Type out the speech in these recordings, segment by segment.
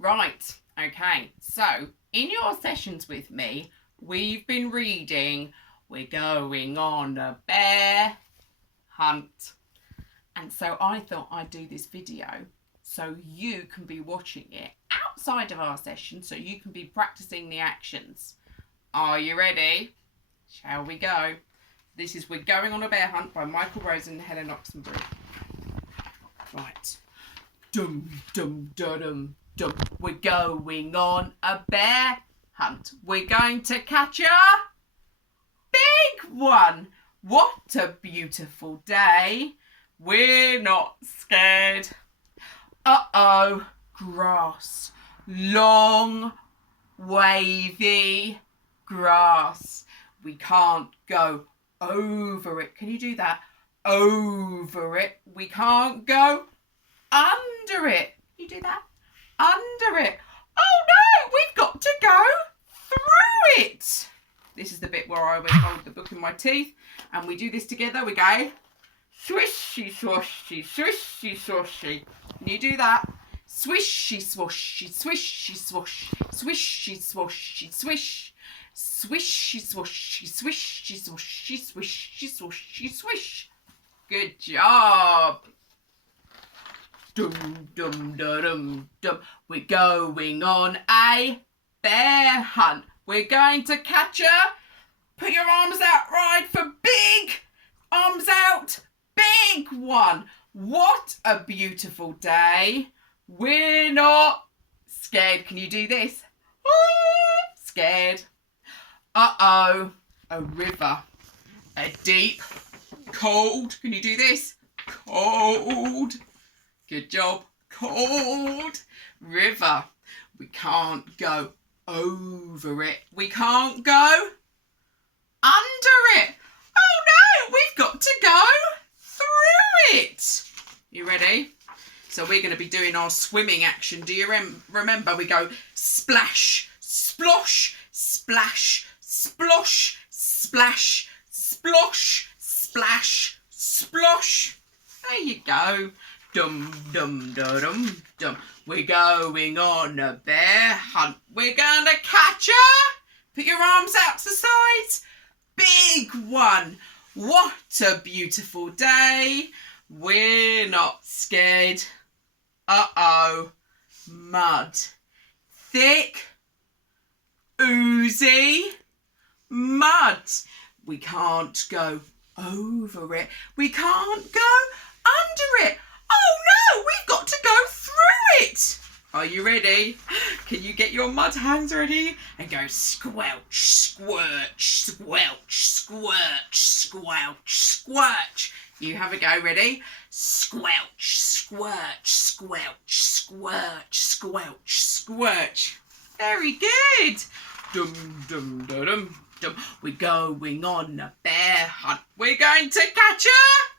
Right, okay, so in your sessions with me, we've been reading We're Going on a Bear Hunt. And so I thought I'd do this video so you can be watching it outside of our session so you can be practicing the actions. Are you ready? Shall we go? This is We're Going on a Bear Hunt by Michael Rosen and Helen Oxenbury. Right. Dum, dum, da, dum, dum. We're going on a bear hunt. We're going to catch a big one. What a beautiful day. We're not scared. Uh-oh, grass. Long, wavy grass. We can't go over it. Can you do that? Over it. We can't go under it. Can you do that? Under it. Oh no, we've got to go through it. This is the bit where I always hold the book in my teeth and we do this together. We go swishy swashy, swishy swashy. Can you do that? Swishy swashy, swishy swash, swishy swashy, swish. Swishy swashy, swishy swashy, swishy swashy, swish. Good job. Dum dum da dum dum. We're going on a bear hunt. We're going to catch her. Put your arms out wide for big. Arms out. Big one. What a beautiful day. We're not scared. Can you do this? Scared. Uh-oh. A river. A deep, cold. Can you do this? Cold. Good job. Cold river. We can't go over it. We can't go under it. Oh no, we've got to go through it. You ready? So we're going to be doing our swimming action. Do you remember? We go splash, splosh, splash, splosh, splash, splosh, splash, splosh. There you go. Dum dum da dum dum. We're going on a bear hunt. We're gonna catch her. Put your arms out to the sides. Big one. What a beautiful day. We're not scared. Uh-oh. Mud. Thick, oozy mud. We can't go over it. We can't go under it. Oh no, we've got to go through it. Are you ready? Can you get your mud hands ready? And go squelch, squirch, squelch, squirch, squelch, squirch. You have a go, ready? Squelch, squirch, squelch, squirch, squelch, squirch. Very good. Dum, dum, da, dum, dum. We're going on a bear hunt. We're going to catch her.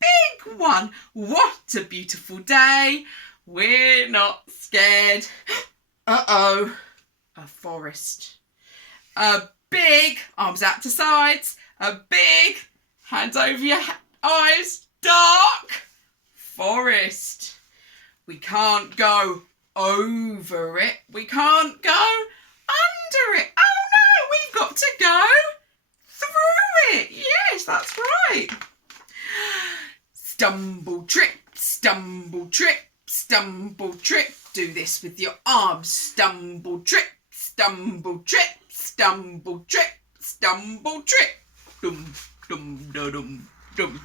Big one. What a beautiful day. We're not scared. Uh-oh. A forest. A big, arms out to sides. A big, hands over your eyes, dark forest. We can't go over it. We can't go under it. Oh no, we've got to go through it. Yes, that's right. Stumble, trip, stumble, trip, stumble, trip. Do this with your arms. Stumble, trip, stumble, trip, stumble, trip, stumble, trip. Dum, dum, da, dum, dum.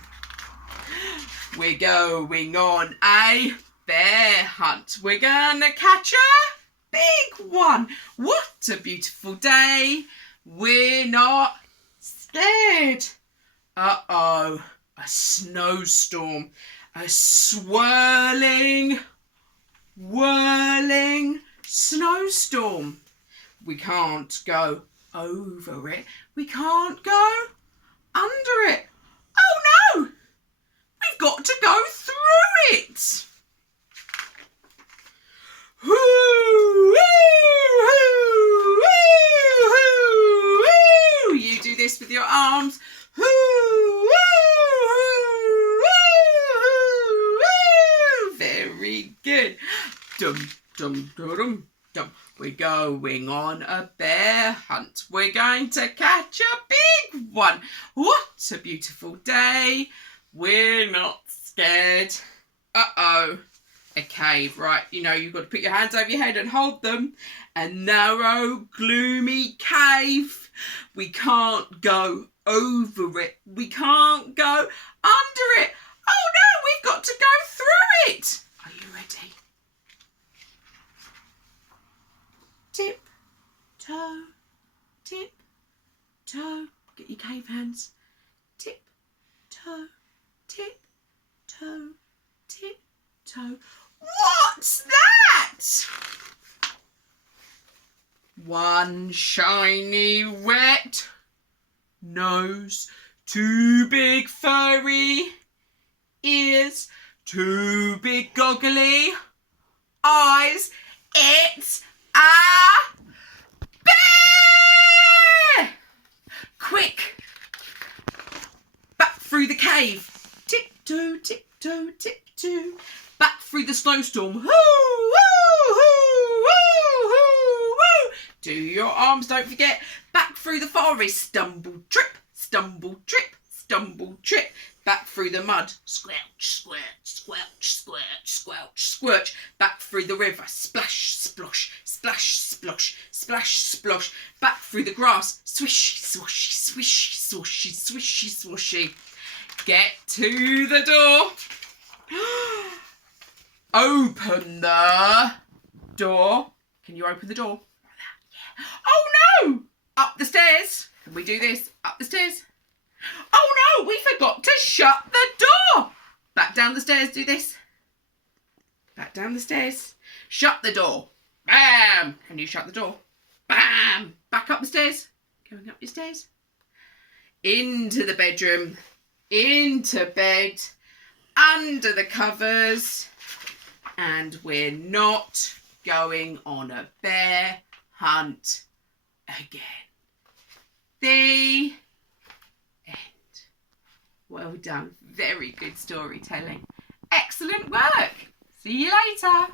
We're going on a bear hunt. We're gonna catch a big one. What a beautiful day. We're not scared. Uh-oh. A snowstorm, a swirling, whirling snowstorm. We can't go over it. We can't go under it. Oh no! We've got to go through it. Hoo, hoo, hoo, hoo, hoo, hoo. You do this with your arms. Hoo, hoo. Very good. Dum, dum, dum, dum. We're going on a bear hunt. We're going to catch a big one. What a beautiful day. We're not scared. Uh-oh. A cave, right? You know, you've got to put your hands over your head and hold them. A narrow, gloomy cave. We can't go over it. We can't go under it. Oh no, we've got to go through it. Are you ready? Tip, toe, tip, toe. Get your cave hands. Tip, toe, tip, toe, tip, toe. What's that? One shiny wet nose, two big furry ears, two big goggly eyes. It's a bear! Quick! Back through the cave. Tiptoe, tiptoe, tiptoe. Back through the snowstorm. Hoo, hoo, hoo, hoo, hoo, hoo. Do your arms, don't forget. Back through the forest. Stumble, trip, stumble, trip, stumble, trip. Back through the mud. Squelch, squelch, squelch, squelch, squelch, squelch. Back through the river. Splash, splosh, splash, splosh, splash, splosh. Back through the grass. Swish, swashy, swish, swashy, swishy, swashy. Get to the door. Open the door. Can you open the door? Yeah. Oh no! Up the stairs. Can we do this? Up the stairs. Oh no, we forgot to shut the door. Back down the stairs, do this. Back down the stairs. Shut the door. Bam! Can you shut the door? Bam! Back up the stairs. Going up your stairs. Into the bedroom. Into bed. Under the covers. And we're not going on a bear hunt again. The end. Well done. Very good storytelling. Excellent work. See you later.